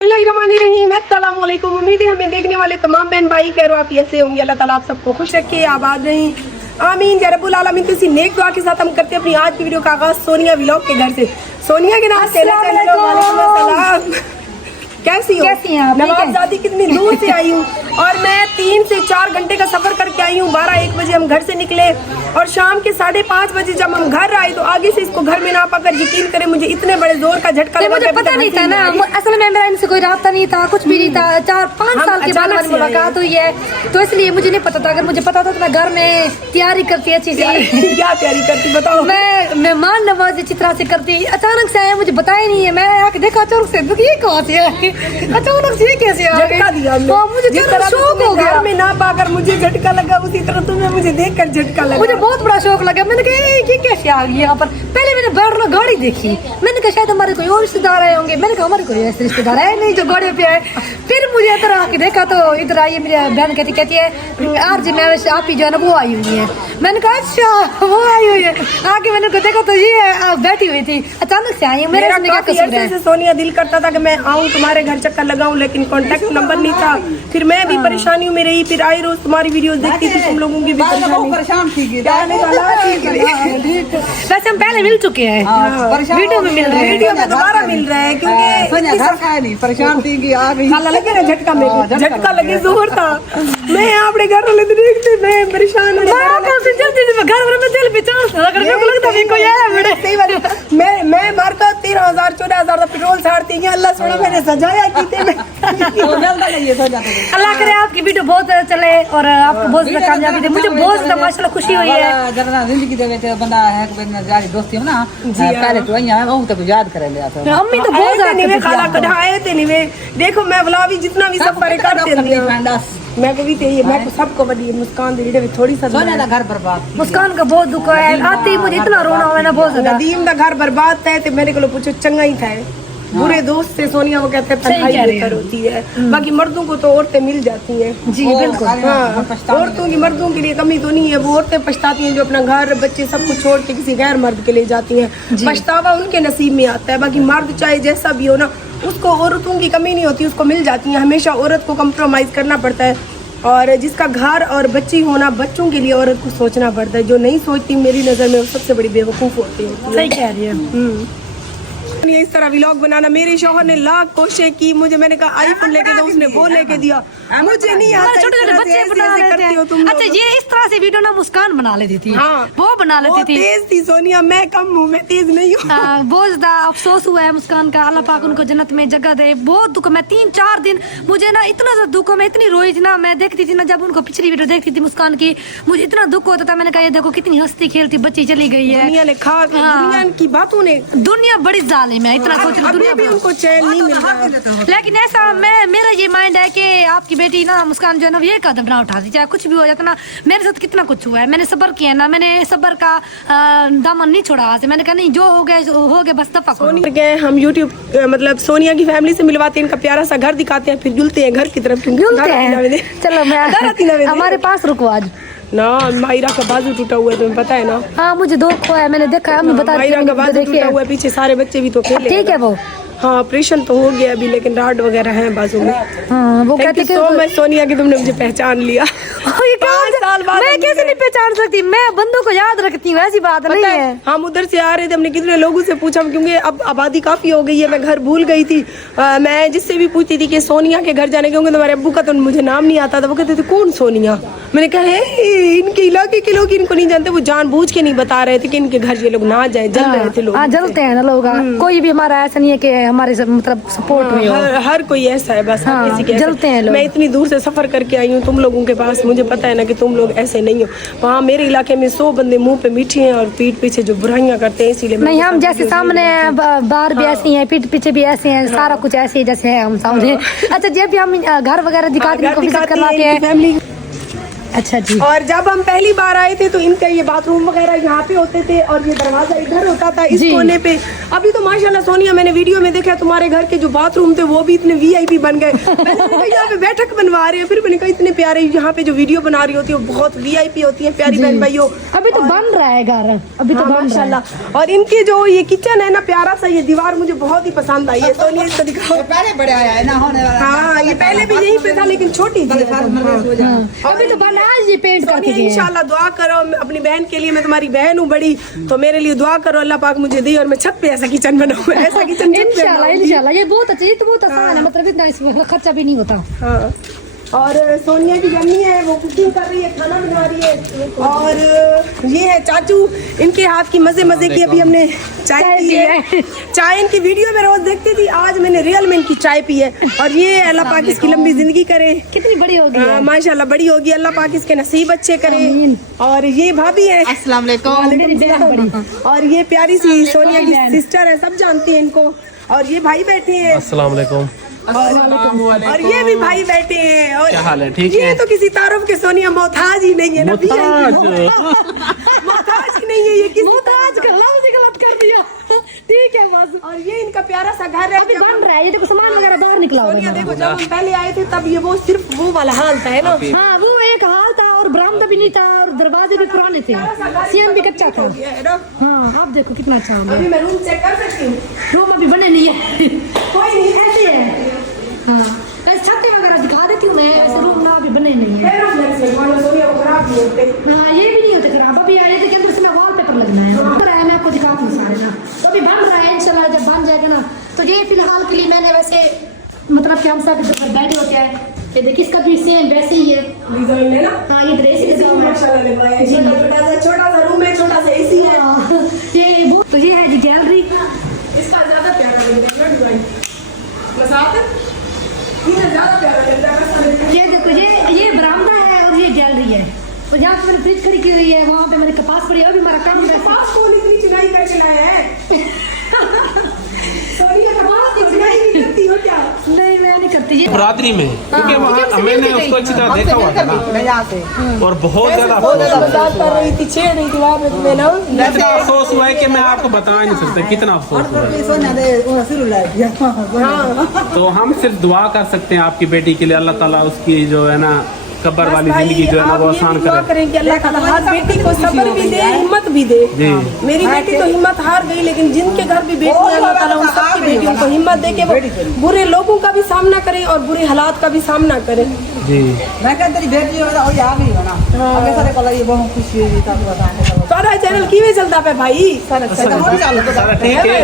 अस्सलामुअलैकुम। उम्मीद है हमें देखने वाले तमाम बहन भाई खैर आप ऐसे होंगे। अल्लाह ताला आप सबको खुश रखे, आबाद रहें, आमीन या रब्बुल आलमीन। तो इसी नेक दुआ के साथ हम करते हैं अपनी आज की वीडियो का आगाज सोनिया व्लॉग के घर से। सोनिया के नाम से कैसी हो? नवाबजादी कितनी दूर से आई हूँ और मैं 3 से 4 घंटे का सफर करके आई हूँ। 12-1 बजे हम घर से निकले और शाम के 5:30 बजे जब हम घर आए तो आगे से इसको घर में ना पाकर यकीन करें मुझे इतने बड़े जोर का झटका लगा। मुझे पता नहीं था ना, असल में मेरा इनसे कोई रास्ता नहीं था, कुछ भी नहीं था। 4-5 साल के बाद मुलाकात हुई है तो इसलिए मुझे नहीं पता था। अगर मुझे पता था तो मैं घर में तैयारी करती अच्छी से। क्या तैयारी करती बताओ? मैं मेहमान नवाजी अच्छी तरह से करती। अचानक से आया, मुझे बताया नहीं है। मैं आके देखा अचानक से, ये कहाँ से आया? अचानक से कैसे झटका दिया मुझे? जिस तरह शौक हो गया, घर में ना पाकर मुझे झटका लगा उसी तरह तुम्हें मुझे देखकर झटका लगा। मुझे बहुत बड़ा शौक लगा। मैंने कहा ये कैसे आ गई यहाँ पर? पहले मैंने बैठना गाड़ी देखी, मैंने कहा शायद हमारे कोई और रिश्तेदार आए होंगे। मैंने कहा हमारे कोई ऐसे रिश्तेदार है नहीं जो गाड़ी पे आए। फिर मुझे इधर आके देखा तो इधर आई है मेरी बहन, कहती है आज मैं आप ही जो है ना वो आई हुई है। मैंने कहा अच्छा वो आई हुई है। आके मैंने देखा तो ये बैठी हुई थी, अचानक से आई। मेरे से सोनिया दिल करता था कि मैं आऊँ तुम्हारे घर चक्कर लगाऊं, लेकिन कांटेक्ट नंबर नहीं था। फिर मैं भी परेशानियों में रही, फिर आई रोज तुम्हारी वीडियोस देखती थी, तुम लोगों की भी परेशान थी। वैसे हम पहले मिल चुके हैं, वीडियो में मिल रहे हैं, वीडियो में दोबारा मिल रहे हैं क्योंकि घर का है नहीं, परेशान थी कि आ गई। लगे ना झटका, मेरे झटका लगे जोर था। मैं अपने घर वाले तो देखते मैं परेशान हूँ। मैं मारता 13,000 14,000 का पेट्रोल छाड़ती है। अल्लाह सोना मैंने सजाया अल्लाह करे आपकी वीडियो बहुत चले और आपको बहुत ज्यादा कामयाबी दे। मुझे बहुत ज्यादा माशाल्लाह खुशी हुई है। जिंदगी दे बंदा है जारी दोस्ती है ना, पहले तो अइया वो तो याद करे ले आता। अम्मी तो बहुत ज्यादा खाला कढ़ाए थे नहीं। देखो मैं बुलावी जितना भी सफर करते मैं को भी चाहिए, मैं को सबको बड़ी मुस्कान दे रही थोड़ी सा घर बर्बाद। मुस्कान का बहुत दुख है, आते ही मुझे इतना रोना हुआ ना बहुत ज्यादा। नदीम का घर बर्बाद था तो मेरे को पूछो चंगा ही था। बुरे दोस्त से सोनिया वो कहते हैं तन्हाई बेहतर होती है। बाकी मर्दों को तो औरतें मिल जाती हैं। जी बिल्कुल। हाँ, औरतों की मर्दों के लिए कमी तो नहीं है। वो औरतें पछताती हैं जो अपना घर बच्चे सब कुछ छोड़ के किसी गैर मर्द के लिए जाती हैं। पछतावा उनके नसीब में आता है। बाकी मर्द चाहे जैसा भी हो ना, उसको औरतों की कमी नहीं होती, उसको मिल जाती है। हमेशा औरत को कम्प्रोमाइज करना पड़ता है और जिसका घर और बच्ची होना, बच्चों के लिए औरत को सोचना पड़ता है। जो नहीं सोचती मेरी नजर में वो सबसे बड़ी बेवकूफ होती है। सही कह रही है। इस तरह व्लॉग बनाना मेरे शौहर ने लाख कोशिश की। मुझे कहा आईफोन लेके दो, उसने वो लेके दिया। मुझे नहीं आता। छोटे-छोटे बच्चे बना लेते हैं। अच्छा ये इस तरह से वीडियो ना मुस्कान बना लेती थी। हाँ, वो बना लेती थी। तेज थी सोनिया, मैं कम हूँ, मैं तेज नहीं हूँ। बहुत ज्यादा अफसोस हुआ है मुस्कान का। अल्लाह पाक उनको जन्नत में जगह दे। बहुत दुख। मैं 3-4 दिन मुझे ना इतना ज्यादा दुख, मैं इतनी रोई थी ना। मैं देखती थी ना जब उनको पिछली वीडियो देखती थी मुस्कान की, मुझे इतना दुख होता था। मैंने कहा ये देखो कितनी हंसती खेलती बच्ची चली गई है। दुनिया ने खा दुनिया की बातों ने, दुनिया बड़ी जालिम है। इतना सोच दुनिया भी उनको चैन नहीं मिल रहा। लेकिन ऐसा मेरा ये माइंड है कि आपकी बेटी ना मुस्कान जो है ना ये कदम ना उठाती, चाहे कुछ भी हो जाता ना। मेरे साथ कितना कुछ हुआ है, मैंने सब्र किया ना, मैंने सब्र का दामन नहीं छोड़ा हाथ से। मैंने कहा नहीं जो हो गया बस दफा करो। हम यूट्यूब मतलब सोनिया की फैमिली से मिलवाते हैं, इनका प्यारा सा घर दिखाते हैं, फिर जुलते हैं घर की तरफ। चलो मैं हमारे पास रुको आज ना। मायरा का बाजू टूटा हुआ है, तुम्हें पता है ना? हाँ मुझे दुख है, मैंने देखा है। मायरा का बाजू टूटा हुआ है, पीछे सारे बच्चे भी तो खेले। ठीक है वो हाँ ऑपरेशन तो हो गया अभी, लेकिन राड वगैरह है बाजू में। हाँ, वो कहते मैं सोनिया की तुमने मुझे पहचान लिया। 5 साल बाद मैं कैसे नहीं पहचान सकती? मैं बंदों को याद रखती हूँ, ऐसी बात नहीं है। हम उधर से आ रहे थे, हमने कितने लोगों से पूछा क्योंकि अब आबादी काफी हो गई है। मैं घर भूल गई थी। मैं जिससे भी पूछती थी कि सोनिया के घर जाने, क्योंकि तुम्हारे अब्बू का तो मुझे नाम नहीं आता था। वो कहते थे कौन सोनिया? मैंने कहा इनके इलाके के लोग इनको नहीं जानते। वो जानबूझ के नहीं बता रहे थे कि इनके घर ये लोग ना जाए। जल रहे थे लोग। जलते हैं ना लोग। कोई भी हमारा ऐसा नहीं है कि हमारे मतलब सपोर्ट में हो। हर कोई ऐसा है बस। जलते हैं लोग। मैं इतनी दूर से सफर करके आई हूँ तुम लोगों के पास। मुझे पता है ना कि तुम लोग ऐसे नहीं हो। वहाँ मेरे इलाके में 100 बंदे मुंह पे मीठे हैं और पीठ पीछे जो बुराइयां करते हैं। इसीलिए नहीं, हम जैसे सामने बाहर भी ऐसी हैं, पीठ पीछे भी ऐसे हैं। सारा कुछ ऐसे ही जैसे है हम सामने। अच्छा जब भी हम घर वगैरह दिखाते हैं, अच्छा जी। और जब हम पहली बार आए थे तो इनका ये बाथरूम वगैरह यहाँ पे होते थे और ये दरवाजा इधर होता था इस जी। कोने पे। अभी तो माशाल्लाह सोनिया, मैंने वीडियो में देखा तुम्हारे घर के जो बाथरूम थे वो भी इतने VIP बन गए। पहले मैंने कहा यहाँ पे बैठक बनवा रहे हैं, फिर मैंने कहा इतने प्यारे यहाँ पे जो वीडियो बना रही होती है वो बहुत VIP होती है प्यारी बहन भाइयों। अभी तो बन रहा है घर, अभी तो बन रहा है। माशाल्लाह। और इनके जो ये किचन है ना, प्यारा सा ये दीवार मुझे बहुत ही पसंद आई है। सोनिया इसको दिखाओ। पहले बड़े आया है ना होने वाला। हाँ, ये पहले भी यहीं पे था लेकिन छोटी थी। अभी तो बना ये पेंट करके गए हैं। इंशाल्लाह दुआ करो अपनी बहन के लिए, मैं तुम्हारी बहन हूँ बड़ी, तो मेरे लिए दुआ करो अल्लाह पाक मुझे दे और मैं छत पे ऐसा किचन बनाऊँ, ऐसा किचन इंशाल्लाह इंशाल्लाह। ये बहुत अच्छा, ये तो बहुत आसान है, मतलब इतना इसमें खर्चा भी नहीं होता। हाँ। और सोनिया की जम्मी है, वो कुकिंग कर रही है, खाना बना रही है। और ये है चाचू, इनके हाथ की मजे मजे की अभी हमने चाय पी है। चाय इनकी वीडियो में रोज देखती थी, आज मैंने रियल में इनकी चाय पी है। और ये अल्लाह पाक इसकी लंबी जिंदगी करे, कितनी बड़ी होगी। माशाल्लाह बड़ी होगी, अल्लाह पाक इसके नसीब अच्छे करे। और ये भाभी है, अस्सलाम वालेकुम। मेरी बहन बड़ी। और ये प्यारी सी सोनिया की सिस्टर है, सब जानती हैं इनको। और ये भाई बैठे हैं, अस्सलाम वालेकुम। और ये भी भाई बैठे हैं। और क्या हाल है? ठीक ये है। तो किसी तारुफ के सोनिया मोहताज ही नहीं है ना, मोहताज। मोहताज ही नहीं है ये किसी आज का लफ्ज़ ही गलत कर दिया। ठीक है बस। और ये इनका प्यारा सा घर है। अभी बन रहा है, ये देखो सामान वगैरह बाहर निकला हुआ सोनिया है। देखो, जब हम पहले आए थे तब ये वो सिर्फ वो वाला हाल था, है ना। हाँ, वो एक हाल था और बरामदा भी नहीं था और दरवाजे भी पुराने थे, सीएम भी कच्चा था। है ना। हाँ, आप देखो कितना अच्छा हो गया। अभी मैं रूम चेक कर सकती हूँ? रूम अभी बने नहीं है। कोई नहीं, ऐसे है। हाँ, ऐसे छतें वगैरह दिखा देती हूँ मैं, ऐसे रूम ना अभी बने नहीं है। है ना, सोनिया को खराब नहीं होते। हाँ, ये भी नहीं होते खराब। अभी आए थे के अंदर से ना वॉलपेपर लगना है। बन रहा है, मैं आपको दिखाती हूँ सारे ना। तो अभी बन रहा है, इंशाल्लाह जब बन जाएगा ना तो ये फिलहाल के लिए मैंने वैसे मतलब कि हम सब इधर बैठे होते हैं। ये देखिए इसका भी सेम वैसे ही है डिजाइन है ना। हाँ, ये ड्रेस ही लगा हुआ है। माशाल्लाह लगवाया है। जी। छोटा सा रूम है, छोटा सा AC है। हाँ, ये वो तो ये है जी गैलरी। इसका ज्यादा प्यारा लग रहा है डिजाइन। मसात ये ज्यादा प्यारा लग रहा है। ये देखो, ये बरामदा है और ये गैलरी है। और जहाँ पे मैंने फ्रिज खड़ी की हुई है वहाँ पे मैंने कपास पड़ी है, वो भी हमारा काम है। कपास कौन इतनी चुनाई करके लाया है? सोनिया कपास की चुनाई नहीं करती हो क्या? नहीं, मैं नहीं करती ये। बरादरी में, क्योंकि वहाँ मैंने उसको अच्छी तरह देखा हुआ था ना, यहाँ से और बहुत ज्यादा मजाक कर रही थी, छेड़ रही थी वहाँ पे तुम्हें ना। इतना अफसोस हुआ है कि मैं आपको बता नहीं सकता कितना अफसोस हुआ है। सोना दे वो शुरू लग गया। हाँ। तो हम सिर्फ दुआ कर सकते हैं आपकी बेटी के लिए, अल्लाह ताला उसकी जो है ना कब्र वाली जिंदगी जो है ना वो आसान करे। करें कि अल्लाह ताला हर बेटी को सब्र भी दे, हिम्मत भी दे। जी। मेरी बेटी तो हिम्मत हार गई, लेकिन जिनके घर भी बेटी है अल्लाह ताला उन सबकी बेटियों को हिम्मत दे के वो बुरे लोगों का भी सामना करें और बुरे हालात का भी सामना करें। जी। मैं कहती तेरी बेटी हो ना, वो आ गई हो ना। अगर सारे को लगी बहुत खुशी हुई तब बताने। सारा चैनल किवे चलता पे भाई? सारा ठीक है।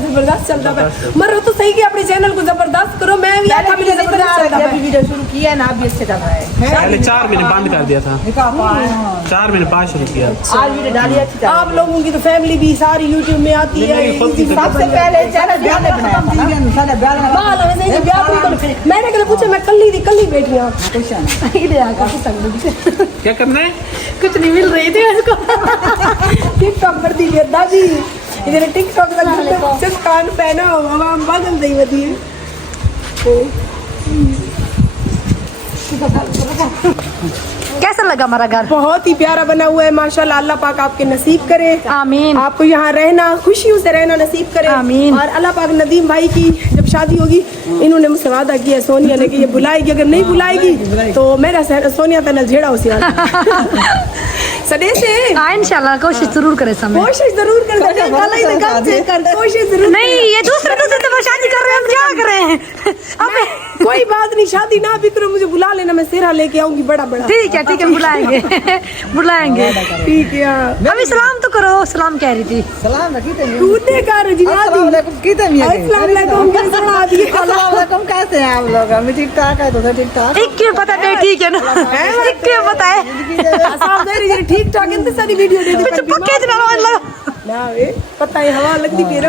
जबरदस्त चलता पे। मरो तो सही कि अपने चैनल को जबरदस्त करो। मैं भी आता भी जबरदस्त चलता पे। वीडियो शुरू किया है ना, अभी अच्छे चल रहा है। पहले 4 महीने बंद कर दिया था, 4 महीने बाद शुरू किया। आज वीडियो डाली अच्छी चल रही है। आप लोगों की तो फैमिली भी सारी यूट्यूब में आती है। नहीं, खुद की तो सबसे पहले चैनल ब्याह ने बनाया था ना। सारे ब्याह ने बाल हमें नहीं ब्याह भी कर। मैंने कल पूछा, मैं कल ही बैठी हूँ। क्वेश्चन इधर आकर पूछ सकते। क्या करना है? कुछ नहीं मिल रही थी उसको। टिकटॉक पर दी दादी इधर टिकटॉक लगा सिर्फ कान पहना हवा बदल रही होती है। कैसा लगा हमारा घर? बहुत ही प्यारा बना हुआ है माशाल्लाह। अल्लाह पाक आपके नसीब करे, आमीन। आपको यहाँ रहना खुशियों से रहना नसीब करे, आमीन। और अल्लाह पाक नदीम भाई की जब शादी होगी, इन्होंने मुझसे वादा किया सोनिया ने कि ये बुलाएगी, अगर नहीं बुलाएगी तो मेरा सोनिया तनल झेड़ा उसी सडे से। हाँ, इंशाल्लाह कोशिश जरूर करे समय। कोशिश जरूर कर कोशिश जरूर। नहीं, ये दूसरे तो शादी कर रहे हैं, हम क्या करें? अब कोई बात नहीं, शादी ना भी करो, मुझे बुला लेना, मैं सेहरा लेके आऊंगी बड़ा बड़ा। ठीक है, बुलाएंगे बुलाएंगे। ठीक है। अभी सलाम तो करो। सलाम कह रही थी। सलाम रखी कूदने का रजिया अस्सलाम वालेकुम कितने मियां अस्सलाम वालेकुम कैसे सुना दिए? अस्सलाम वालेकुम कैसे हैं आप लोग? हम ठीक ठाक है, तो ठीक ठाक। एक क्यों पता नहीं, ठीक है ना? एक क्यों पता है? आसाम मेरी जरी ठीक ठाक इंत सारी वीडियो दे दे पक्के दिन आवाज लगा ना वे पता है हवा लगती फिर।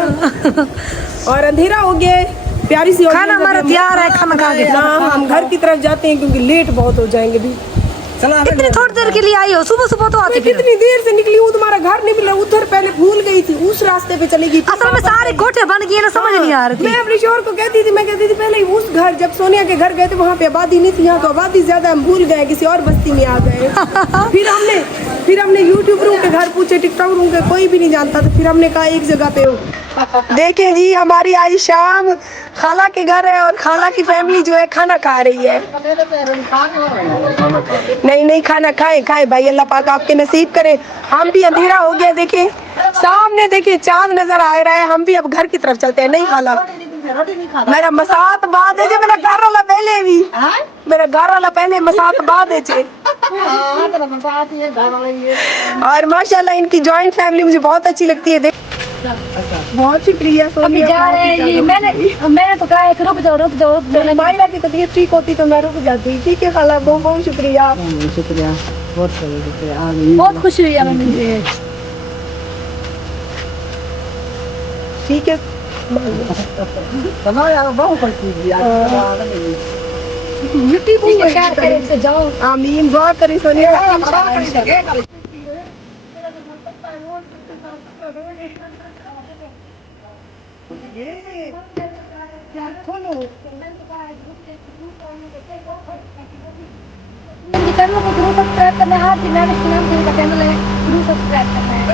और अंधेरा हो गया, प्यारी सी खाना हमारा तैयार है, खाना खा के ना हम घर की तरफ जाते हैं क्योंकि लेट बहुत हो जाएंगे भी। चलो हमें इतनी थोड़ी देर के लिए आई हो, सुबह सुबह तो आती मैं फिर। कितनी देर से निकली हूँ, तुम्हारा घर नहीं मिला, उधर पहले भूल गई थी, उस रास्ते पे चली गई थी। असल में सारे कोठे बन गए ना, समझ नहीं आ रही मैं थी। अपने शोहर को कहती थी, मैं कहती थी पहले उस घर, जब सोनिया के घर गए थे वहाँ पे आबादी नहीं थी, यहाँ तो आबादी ज्यादा, हम भूल गए, किसी और बस्ती में आ गए। फिर हमने यूट्यूबरों के घर पूछे, टिकटॉकरों के, कोई भी नहीं जानता, तो फिर हमने कहा एक जगह पे हो। देखें जी, हमारी आज शाम खाला के घर है और खाला की फैमिली जो है खाना खा रही है। नहीं खाना खाए भाई, अल्लाह पाक आपके नसीब करे। हम भी, अंधेरा हो गया, देखें सामने, देखें चांद नजर आ रहा है, हम भी अब घर की तरफ चलते हैं। नहीं खाला, मेरा मसात बाद है, मेरा घर वाला पहले भी, मेरा घर वाला पहले मसात बाद है। और माशाल्लाह इनकी जॉइंट फैमिली मुझे बहुत अच्छी लगती है। बहुत शुक्रिया अभी सोनिया। जा रहे हैं ये, मैंने तो कहा है कि रुक जाओ। मायरा की तबीयत ठीक होती तो मैं रुक जाती। ठीक है खाला, बहुत बहुत शुक्रिया। शुक्रिया, बहुत शुक्रिया। बहुत खुशी हुई हमें मिलके। ठीक है, बहुत खुशी जाओ। आमीन, दुआ करें सोनिया। चैनल को जरूर सब्सक्राइब करना है। मैंने सुना का चैनल है, जरूर सब्सक्राइब करना है।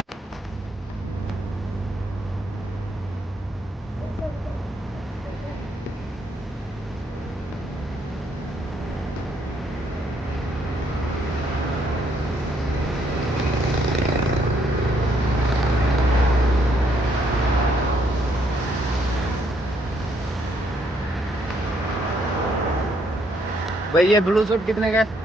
भाई ये ब्लूटूथ कितने का है?